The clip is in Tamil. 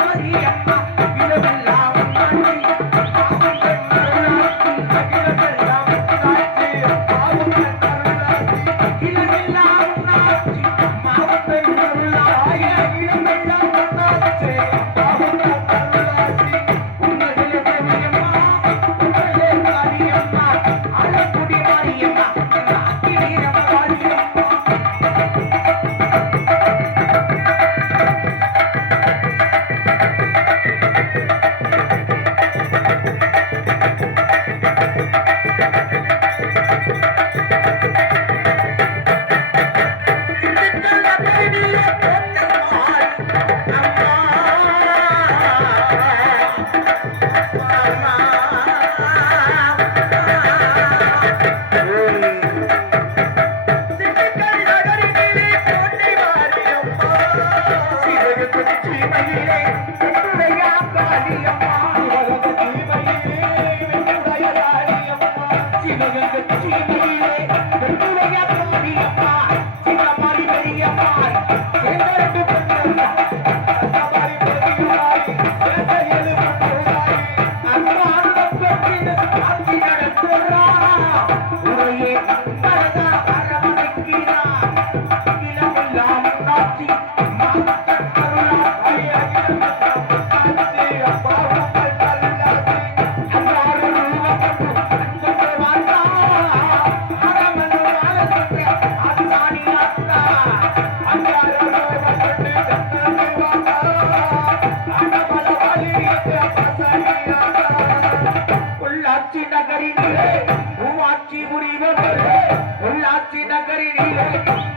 ஜோதி அம்மா சிவகங்கை மாறி